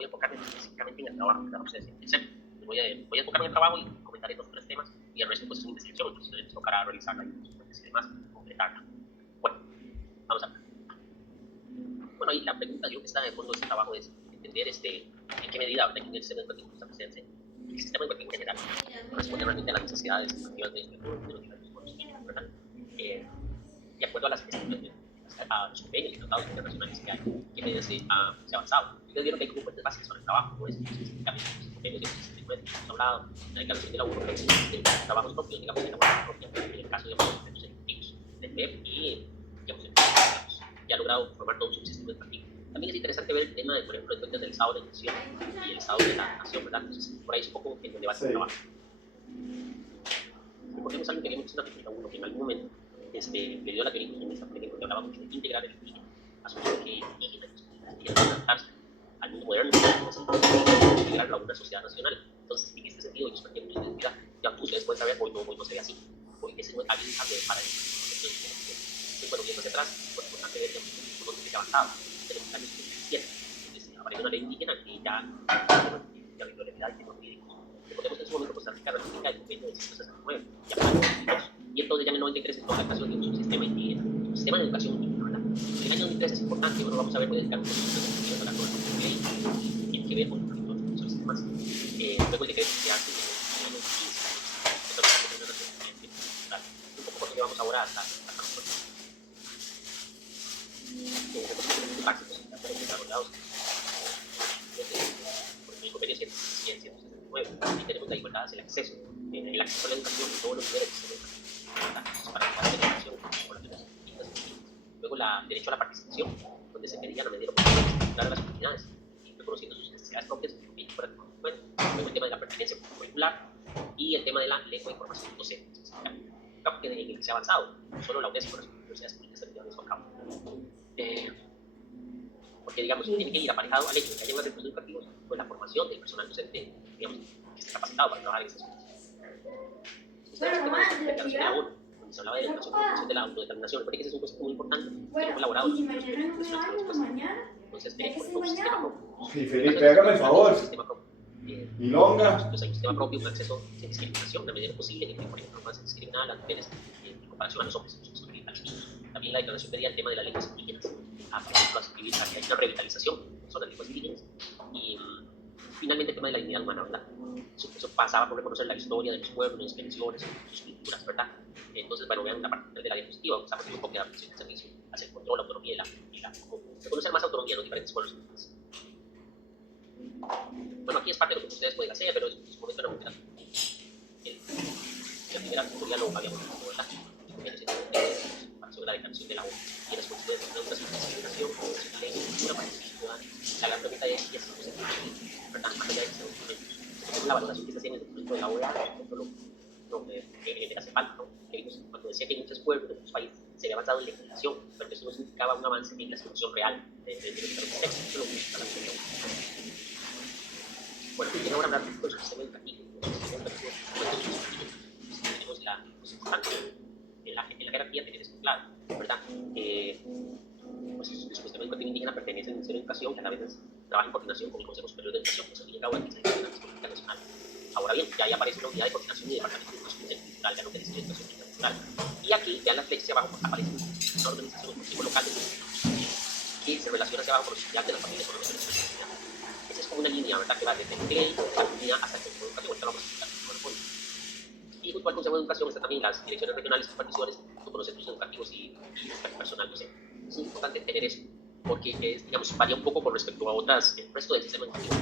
voy a enfocarme específicamente en el trabajo, ¿verdad? Voy a enfocarme en el trabajo y comentar estos 3 temas, y el resto pues es una investigación, entonces les tocará realizarla y demás, completarla. Bueno, vamos a ver. Bueno, ahí la pregunta yo que está en el fondo de este trabajo es entender en qué medida en el sistema educativo está presente el sistema educativo en general responde realmente a las necesidades educativas de los diversos pueblos, ¿verdad? De acuerdo a los convenios y tratados internacionales que hay, que medidas se ha avanzado. Ustedes vieron que hay como fuentes básicas sobre el trabajo, no es específicamente los convenios de 1969 que hemos hablado, la declaración de la ONU, de trabajos propios, digamos, de la ONU propia, en el caso de los centros educativos del MEP, y digamos, que ha logrado formar todo un subsistema educativo. También es interesante ver el tema de, por ejemplo, el del Estado de la Nación y el Estado de la Nación, ¿verdad? Entonces, por ahí es un poco en donde va a ser el trabajo. Recordemos algo que había mencionado en la 1, que en algún momento le dio la teoría indigenista, por ejemplo, que hablaba mucho de integrar el indígena, asumiendo que el indígena y adaptarse al mundo moderno, integrarlo a una sociedad nacional. Entonces, en este sentido, ellos plantean mucha identidad. Ya ustedes pueden saber, hoy no se ve así, porque ese no es alguien cambio de paradigma. Entonces, bueno, viendo hacia atrás, pues es importante ver que no se ha avanzado. Tenemos años 2017, aparece una ley indígena que ya de arbitrariedad y temas jurídicos. Recordemos que en su momento Costa Rica ratifica el convenio de 169, ya para el 92. Y entonces ya en el 93 en toda la creación de un subsistema indígena, un sistema de educación indígena, ¿verdad? El año 93 es importante, bueno, vamos a ver, voy a dedicar un poquito de tiempo a la ley y tiene que ver con los subsistemas. Luego el decreto que hace en el año 15, un poco por lo que vamos ahora hasta nosotros. Los básicos desarrollados por el convenio 169, y tenemos la igualdad hacia el acceso a la educación de todos los niveles de educación, para la educación por las personas distintas. Luego el derecho a la participación, donde se pedía la medida de las comunidades, reconociendo sus necesidades propias y fuera de documento. Luego el tema de la pertenencia curricular y el tema de la lengua y formación docente. Creo que en el que se ha avanzado, no solo la UNESCO, las universidades públicas también han eso a cabo. Porque, digamos, tiene que ir aparejado al hecho de que haya unos centros educativos con la formación del personal docente, digamos, que esté capacitado para trabajar en esas cosas. Este tema de la declaración de la ONU, donde se hablaba de la educación de la autodeterminación, porque ese es un concepto muy importante, que no fue elaborado en los primeros periodos nacionales después. Entonces, un sistema propio. Sí, Felipe, hágame el favor. Milonga. Pues hay un sistema propio, un acceso sin discriminación, la medida posible, que por ejemplo no hace discriminar a las mujeres en comparación a los hombres, a los niños. También la declaración pedía el tema de las lenguas indígenas, por ejemplo, a que hay una revitalización sobre las lenguas indígenas. Y finalmente el tema de la dignidad humana, ¿verdad? Eso pasaba por reconocer la historia de los pueblos, las tradiciones, sus culturas, ¿verdad? Entonces, bueno, vean la parte de la diapositiva, estamos en un enfoque de la función de servicio hacia el control, la autonomía y la reconocer más autonomía en los diferentes pueblos indígenas. Bueno, aquí es parte de lo que ustedes pueden hacer, pero en su momento era muy grande. La primera tutoría lo habíamos visto, ¿verdad? Sobre la declaración de la ONU y las consecuencias de una discriminación, una ley, una participación. La gran pregunta es si eso se puede, ¿verdad? Más allá de ese documento. Es una valoración que se hace en el documento de la OEA, lo que hace falta, ¿no? Que vimos cuando decía que en muchos pueblos, en muchos países, se había avanzado en legislación, pero que eso no significaba un avance en la solución real de los textos. Eso lo que busca la Comisión. Bueno, y ahora hablar del sistema educativo. Tenemos la importancia en la jerarquía, tener esto claro, ¿verdad? Pues el sistema educativo indígena pertenece al Ministerio de Educación, que a la vez trabaja en coordinación con el Consejo Superior de Educación, que es el llegado a la Política Nacional. Ahora bien, ya ahí aparece una unidad de coordinación y departamento de educación cultural, ya no que dice educación cultural. Y aquí, vean las flechas hacia abajo, aparece una organización, un consejo local de educación, que se relaciona hacia abajo con los estudiantes de las familias con los estudiantes. Esa es como una línea, ¿verdad? Que va desde el CLEI, la comunidad, hasta el Consejo Educativo. Ahorita lo vamos a explicar cómo lo pone. Y junto al Consejo de Educación están también las direcciones regionales y supervisiones, junto con los centros educativos y personal docente. Es importante tener eso, porque digamos, varía un poco con respecto a otras, el resto del sistema educativo.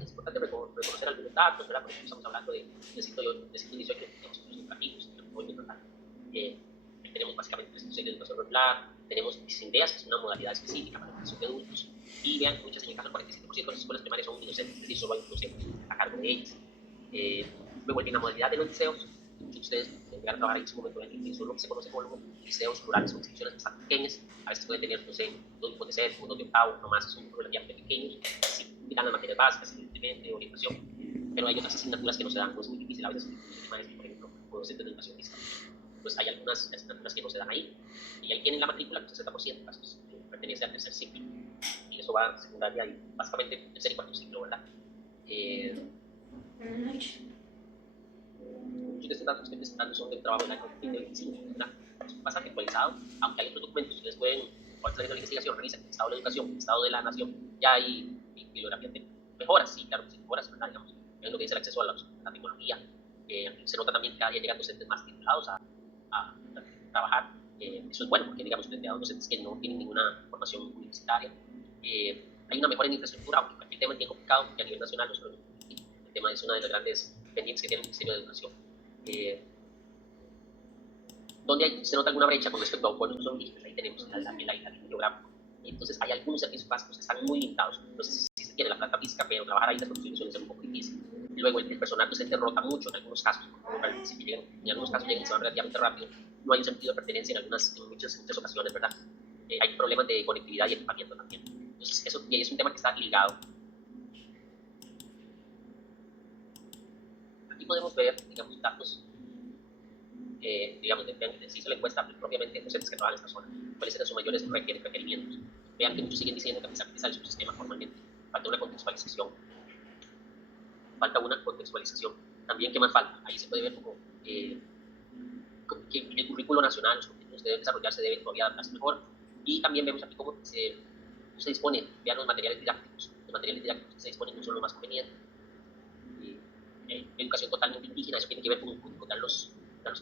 Es importante reconocer algunos datos, ¿verdad? Porque estamos hablando de 118 centros educativos, tenemos básicamente 3 de educación regular, tenemos SINDEAS, que es una modalidad específica para la educación de adultos, y vean, muchas en el caso del 47% de las escuelas primarias son unidocentes, es decir, solo hay un docente a cargo de ellas. Luego, en la modalidad de los liceos, muchos de ustedes pueden llegar a trabajar en su momento en el son lo que se conoce como liceos rurales, son secciones bastante pequeñas, a veces pueden tener, no sé, 2 grupos de séptimo, 2 de octavo, nomás son relativamente pequeños, sí, dan las materias básicas, evidentemente, orientación, pero hay otras asignaturas que no se dan, pues es muy difícil a veces, por ejemplo, o docentes de educación física. Pues hay algunas asignaturas que no se dan ahí, y ahí tienen la matrícula, pues 60% casos, pertenece al tercer ciclo. Y eso va a secundaria y básicamente tercer y cuarto ciclo, ¿verdad? Muchos de estos datos que estoy presentando son del trabajo del año 2025, ¿verdad? Es un pasaje actualizado, aunque hay otros documentos, ustedes pueden, cuando estén haciendo la investigación, revisen el estado de la educación, el estado de la nación, ya hay bibliografía de mejoras, sí, claro, sí, mejoras, ¿verdad? Digamos, es lo que dice el acceso a la tecnología. Se nota también que cada día llegan docentes más titulados a trabajar. Eso es bueno, porque digamos, frente a docentes que no tienen ninguna formación universitaria, hay una mejora en infraestructura, aunque el tema es bien complicado, porque a nivel nacional no solo el tema es una de las grandes pendientes que tiene el Ministerio de Educación. Donde se nota alguna brecha con respecto a pueblos que son indígenas, ahí tenemos el aislamiento geográfico. Entonces hay algunos servicios básicos que están muy limitados. Entonces si se tiene la planta física, pero trabajar ahí las condiciones suelen ser un poco difíciles. Y luego el personal docente rota mucho en algunos casos, en algunos casos llegan y se van relativamente rápido. No hay un sentido de pertenencia en muchas ocasiones, ¿verdad? Hay problemas de conectividad y equipamiento también. Entonces eso es un tema que está ligado. Aquí podemos ver, digamos, datos, digamos, se hizo la encuesta propiamente en docentes que trabajan en esta zona, cuáles eran sus mayores requerimientos. Vean que muchos siguen diciendo que a pesar de que sale su sistema formalmente, falta una contextualización. También, ¿qué más falta? Ahí se puede ver como que el currículo nacional, los contenidos que deben desarrollarse deben todavía adaptarse mejor. Y también vemos aquí cómo se dispone, vean los materiales didácticos. Los materiales didácticos que se disponen no son los más convenientes. Educación totalmente indígena, eso tiene que ver con dar los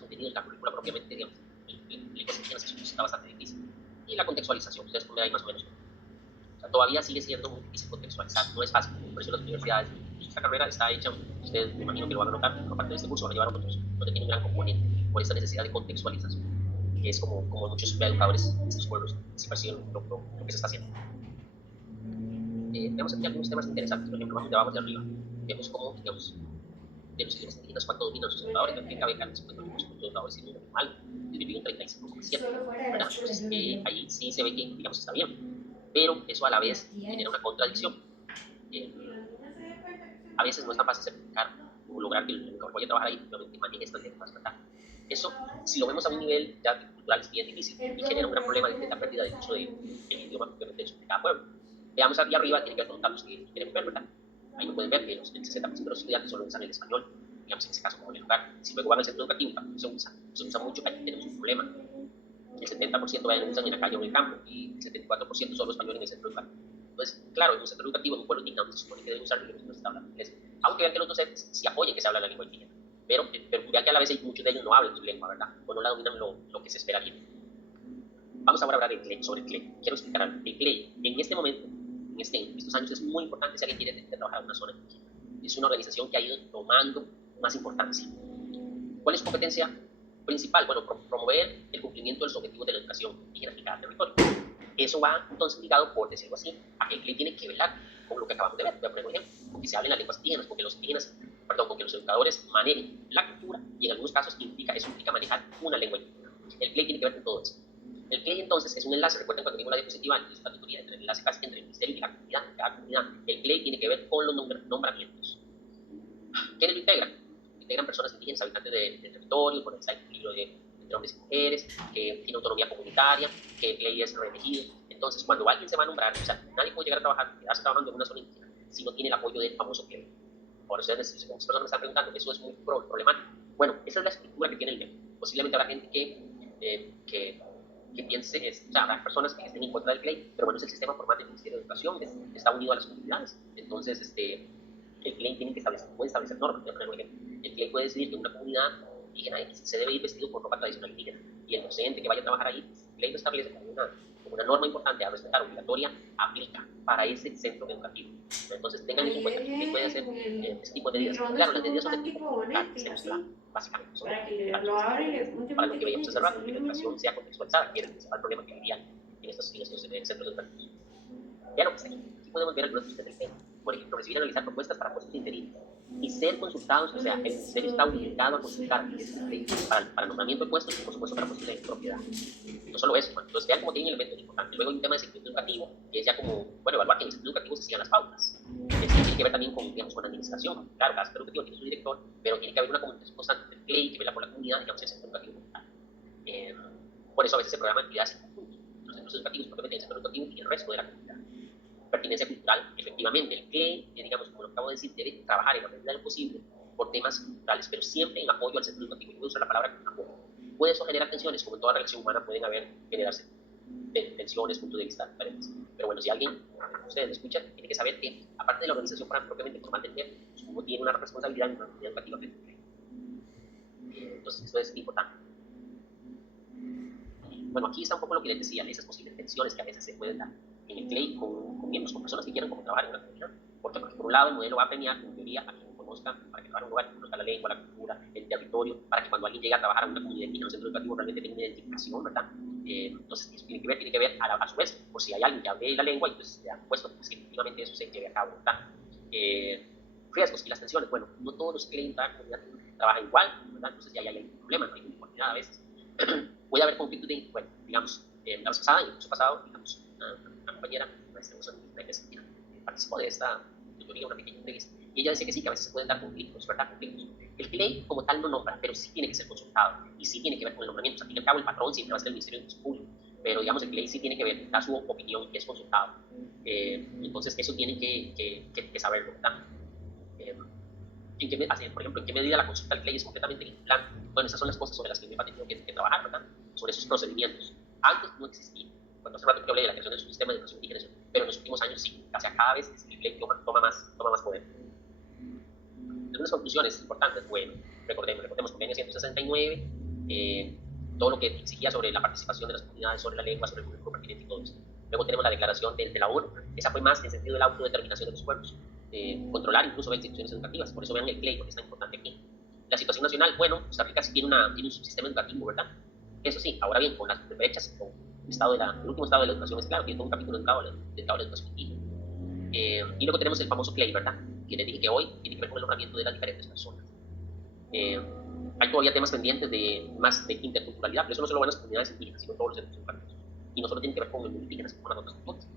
contenidos, la currícula propiamente, digamos, lenguas indígenas, eso está bastante difícil. Y la contextualización, ustedes pueden ver ahí más o menos. O sea, todavía sigue siendo muy difícil contextualizar, no es fácil. Por eso las universidades, esta carrera está hecha, ustedes me imagino que lo van a notar, por parte de este curso van a llevar otros, donde tiene un gran componente, por esta necesidad de contextualización, que es como muchos educadores de estos pueblos se perciben lo que se está haciendo. Vemos aquí algunos temas interesantes, por ejemplo, vamos de abajo hacia arriba, vemos cómo, digamos, de los idiomas indígenas cuánto dominan sus educadores, que cabe acá, los educadores tienen un normal, disminuye un 35%, ¿verdad? Entonces, ahí sí se ve que, digamos, está bien, pero eso a la vez genera una contradicción. A veces no es tan fácil certificar o lograr que el educador vaya a trabajar ahí, obviamente maneje estas lenguas, ¿verdad? Eso, si lo vemos a un nivel ya cultural, es bien difícil y genera un gran problema de la pérdida del uso del idioma propiamente de cada pueblo. Veamos aquí arriba, tiene que ver con datos que queremos ver, ¿verdad? Ahí lo pueden ver que el 60% de los estudiantes solo usan el español, digamos en ese caso como en el lugar. Si luego van al centro educativo, tampoco se usa mucho, aquí tenemos un problema. El 70% lo usan en la calle o en el campo y el 74% solo español en el centro educativo. Entonces, claro, en un centro educativo, en un pueblo indígena, se supone que deben usar el no se está hablando inglés. Aunque vean que los docentes sí apoyen que se habla la lengua indígena, pero vean que a la vez muchos de ellos no hablan su lengua, ¿verdad? O no la dominan lo que se esperaría. Vamos ahora a hablar sobre el CLE. Quiero explicar algo. El CLE, en este momento, en estos años, es muy importante si alguien quiere trabajar en una zona indígena. Es una organización que ha ido tomando más importancia. ¿Cuál es su competencia principal? Bueno, promover el cumplimiento de los objetivos de la educación indígena en cada territorio. Eso va entonces ligado, por decirlo así, a que el CLE tiene que velar con lo que acabamos de ver. Voy a poner un ejemplo, porque se hablen las lenguas indígenas, porque los educadores manejen la cultura y en algunos casos eso implica manejar una lengua indígena. El CLE tiene que ver con todo eso. El CLE entonces es un enlace, recuerden cuando vimos la diapositiva antes, la tutoría, entre el enlace casi entre el ministerio y la comunidad, cada comunidad. El CLE tiene que ver con los nombramientos. ¿Quiénes lo integran? Integran personas indígenas, habitantes del territorio, con el equilibrio entre hombres y mujeres, que tiene autonomía comunitaria, que el CLE es reelegido. Entonces, cuando alguien se va a nombrar, o sea, nadie puede llegar a trabajar, quedarse trabajando en una zona indígena si no tiene el apoyo del famoso CLE. Ahora, muchas personas me están preguntando, ¿eso es muy problemático? Bueno, esa es la estructura que tiene el CLE. Posiblemente habrá gente que piense, o sea, habrá personas que estén en contra del CLE, pero bueno, es el sistema formal del Ministerio de Educación, está unido a las comunidades. Entonces, el CLE puede establecer normas. El CLE puede decidir que una comunidad indígena se debe ir vestido con ropa tradicional indígena, y el docente que vaya a trabajar ahí, el CLE lo establece como una norma importante a respetar, obligatoria, aplica para ese centro educativo. Entonces, tengan en cuenta que el CLE puede hacer ese tipo de medidas. Claro, las medidas son de tipo comunitario, básicamente, son para lo que veíamos hace rato, que la educación sea contextualizada, que era el principal problema que vivían en estos centros educativos. Claro, pues aquí podemos ver algunas cosas del CLE. Por ejemplo, recibir y analizar propuestas para puestos interinos y ser consultados, o sea, el ministerio está obligado a consultar para nombramiento de puestos y, por supuesto, para puestos de propiedad. No solo eso, entonces vean cómo tiene elementos importantes. Luego hay un tema de seguimiento educativo, que es ya como, bueno, evaluar que en el centro educativo se sigan las pautas. Eso tiene que ver también con, digamos, con administración. Claro, cada centro educativo tiene su director, pero tiene que haber una comunicación constante del CLE que vela por la comunidad, digamos, el centro educativo. Por eso a veces se programan actividades en conjunto. Los centros educativos, propiamente el centro educativo, y el resto de la comunidad. Pertinencia cultural, efectivamente, el CLE, digamos, como lo acabo de decir, debe trabajar en la medida de lo posible por temas culturales, pero siempre en apoyo al sector educativo. Yo voy a usar la palabra apoyo. Puede eso generar tensiones, como en toda relación humana pueden generarse tensiones, puntos de vista diferentes. Pero bueno, si alguien, ustedes escuchan, tiene que saber que, aparte de la organización propiamente formal del CLE, uno tiene una responsabilidad en una comunidad educativa frente al CLE. Entonces, esto es importante. Bueno, aquí está un poco lo que les decía, esas posibles tensiones que a veces se pueden dar en el CLE con miembros, con personas que quieran como trabajar en una comunidad. Porque por un lado el modelo va a premiar, en teoría, a quien conozca, para que trabaje en un lugar, que conozca la lengua, la cultura, el territorio, para que cuando alguien llegue a trabajar en una comunidad en un centro educativo realmente tenga una identificación, ¿verdad? Entonces, eso tiene que ver a su vez, por si hay alguien que hable la lengua y pues se ha puesto pues, que efectivamente eso se lleve a cabo, ¿verdad? Riesgos y las tensiones, bueno, no todos los que en cada comunidad trabajan igual, ¿verdad? Entonces ya hay un problema, no hay uniformidad a veces. Puede haber conflictos de, bueno, digamos, la vez pasada, en el curso pasado, digamos, una compañera, maestra que participó de esta tutoría, una pequeña entrevista, y ella decía que sí, que a veces se pueden dar conflictos, ¿verdad? Conflictos. El CLEI como tal no nombra, pero sí tiene que ser consultado, y sí tiene que ver con el nombramiento. O sea, al fin y al cabo, el patrón siempre va a ser el Ministerio de Educación Pública, pero digamos, el CLEI sí tiene que ver, da su opinión y es consultado. Entonces, eso tienen que saberlo, ¿verdad? Por ejemplo, en qué medida la consulta al CLEI es completamente vinculante. Bueno, esas son las cosas sobre las que me ha tenido que trabajar, ¿verdad? Sobre esos procedimientos. Antes no existía. Cuando hace rato que hablé de la creación de su sistema de educación indígena, pero en los últimos años sí. O sea, cada vez el CLEI toma más poder. Algunas conclusiones importantes, bueno, recordemos convenio 169, todo lo que exigía sobre la participación de las comunidades, sobre la lengua, sobre el currículo pertinente y todo eso. Luego tenemos la declaración de la ONU, esa fue más en sentido de la autodeterminación de los pueblos, controlar incluso las instituciones educativas, por eso vean el CLEI, porque es tan importante aquí. La situación nacional, bueno, Costa Rica sí tiene un subsistema educativo, ¿verdad? Eso sí, ahora bien, con las brechas, con el último estado de la educación, es claro, tiene todo un capítulo dedicado a la educación indígena. Y luego tenemos el famoso CLEI, ¿verdad? Que les dije que hoy tiene que ver con el nombramiento de las diferentes personas. Hay todavía temas pendientes más de interculturalidad, pero eso no solo van a las comunidades indígenas, sino todos los centros educativos. Y no solo tiene que ver con los indígenas, sino con las otras culturas.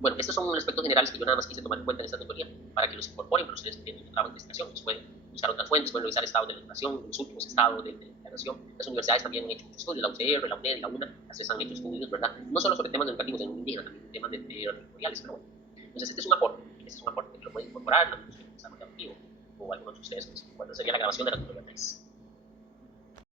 Bueno, estos son aspectos generales que yo nada más quise tomar en cuenta en esta tutoría para que los incorporen, pero ustedes tienen un trabajo de investigación. Pues pueden buscar otras fuentes, pueden revisar estados de la educación, los últimos estados de la nación. Las universidades también han hecho muchos estudios, la UCR, la UNED y la UNA, las han hecho estudios, ¿verdad? No solo sobre temas educativos en indígena, también temas de territoriales, pero bueno. Entonces, este es un aporte que lo pueden incorporar en la discusión de desarrollo adaptativo o algunos de ustedes, cuando sería la grabación de la tutoría 3.